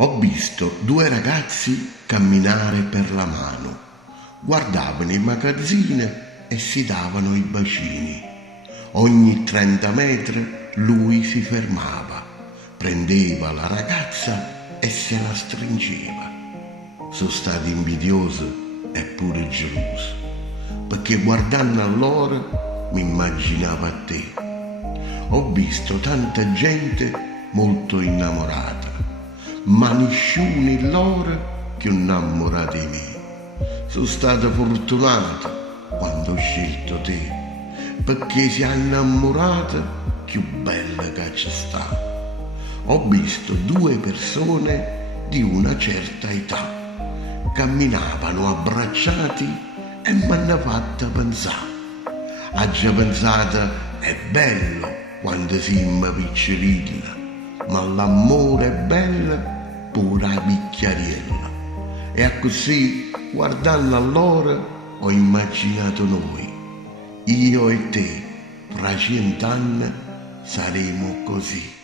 Ho visto due ragazzi camminare per la mano, guardavano i magazzini e si davano i bacini. Ogni 30 metri lui si fermava, prendeva la ragazza e se la stringeva. Sono stato invidioso e pure geloso, perché guardando a loro mi immaginavo a te. Ho visto tanta gente molto innamorata, ma nessuno in loro più innamorato di me. Sono stato fortunato quando ho scelto te, perché si è innamorata più bella che ci sta. Ho visto due persone di una certa età, camminavano abbracciati e mi hanno fatta pensare. Ha già pensato, è bello quando siamo piccerilla, ma l'amore è bello pure a picchiariella. E così, guardando a loro, ho immaginato noi, io e te, fra 100 anni saremo così.